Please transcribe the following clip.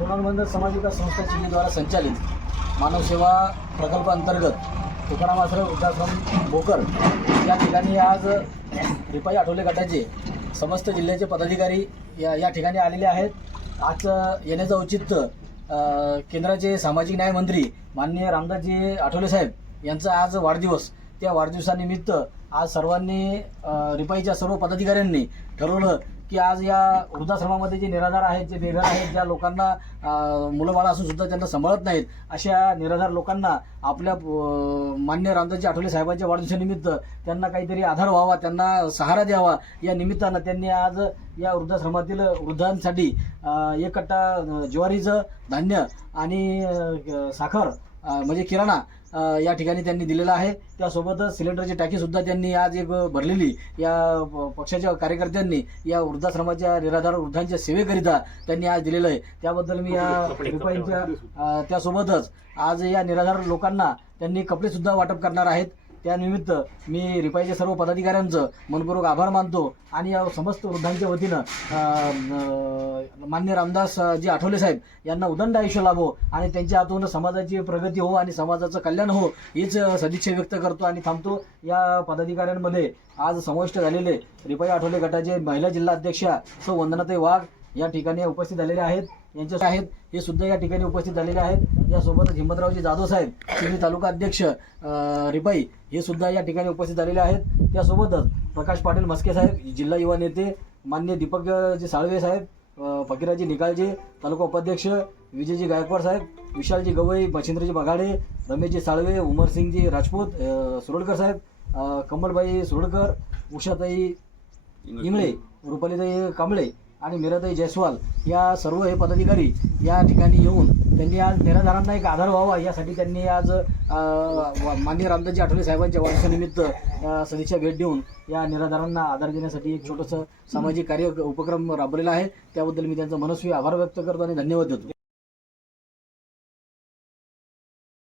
ऋणानुबंध समाज विकास संस्था चिखलीद्वारा संचालित मानवसेवा प्रकल्प अंतर्गत तुकाराम आश्रय वृद्धाश्रम भोकर या ठिकाणी आज रिपाई आठवले गटाचे समस्त जिल्ह्याचे पदाधिकारी या या ठिकाणी आलेले आहेत. आज येण्याचं औचित्य केंद्राचे सामाजिक न्याय मंत्री माननीय रामदासजी आठवले साहेब यांचा आज वाढदिवस त्या वाढदिवसानिमित्त आज सर्वांनी रिपाईच्या सर्व पदाधिकाऱ्यांनी ठरवलं की आज या वृद्धाश्रमामध्ये जे निराधार आहेत जे बेघर आहेत ज्या लोकांना मुलंबाळं असून सुद्धा त्यांना सांभाळत नाहीत अशा निराधार लोकांना आपल्या मान्य रामदासजी आठवले साहेबांच्या वाढदिवसानिमित्त त्यांना काहीतरी आधार व्हावा त्यांना सहारा द्यावा या निमित्तानं त्यांनी आज या वृद्धाश्रमातील वृद्धांसाठी एक कट्टा ज्वारीचं धान्य आणि साखर म्हणजे किराणा या ठिकाणी त्यांनी दिलेला आहे. त्यासोबतच सिलेंडरची टाकीसुद्धा त्यांनी आज एक भरलेली. या पक्षाच्या कार्यकर्त्यांनी या वृद्धाश्रमाच्या निराधार वृद्धांच्या सेवेकरिता त्यांनी आज दिलेलं आहे. त्याबद्दल मी या रिपाईंच्या अ, त्यासोबतच आज या निराधार लोकांना त्यांनी कपडेसुद्धा वाटप करणार आहेत. त्यानिमित्त मी रिपाईच्या सर्व पदाधिकाऱ्यांचं मनपूर्वक आभार मानतो आणि या समस्त वृद्धांच्या वतीनं मान्य रामदास जी आठवले साहेब यांना उदंड आयुष्य लाभो आणि त्यांच्या हातून समाजाची प्रगती हो आणि समाजाचं कल्याण हो हीच सदिच्छा व्यक्त करतो आणि थांबतो. या पदाधिकाऱ्यांमध्ये आज समाविष्ट झालेले रिपाई आठवले गटाचे महिला जिल्हा अध्यक्षा सौ वंदनाताई वाघ या ठिकाणी उपस्थित झालेले आहेत. यांच्या आहेत. हे सुद्धा या ठिकाणी उपस्थित झालेले आहेत. यासोबतच हिंमतरावजी जाधव साहेब सिंधी तालुका अध्यक्ष रिपाई हे सुद्धा या ठिकाणी उपस्थित झालेले आहेत. त्यासोबतच प्रकाश पाटील मस्के साहेब जिल्हा युवा नेते मान्य दीपक जी साळवे साहेब फकीराजी निकाळजे तालुका उपाध्यक्ष विजयजी गायकवाड साहेब विशालजी गवई मच्छिंद्रजी बघाडे रमेशजी साळवे उमरसिंगजी राजपूत सुरडकर साहेब कमलबाई सुरडकर उषाताई इंगळे रुपालीताई कांबळे आणि मीराताई जयस्वाल या सर्व हे पदाधिकारी या ठिकाणी येऊन त्यांनी आज निराधारांना एक आधार व्हावा यासाठी त्यांनी आज माननीय रामदासजी आठवले साहेबांच्या वाढदिवसानिमित्त सदिच्छा भेट देऊन या निराधारांना आधार देण्यासाठी एक छोटंसं सामाजिक कार्य उपक्रम राबवलेला आहे. त्याबद्दल मी त्यांचा मनस्वी आभार व्यक्त करतो आणि धन्यवाद देतो.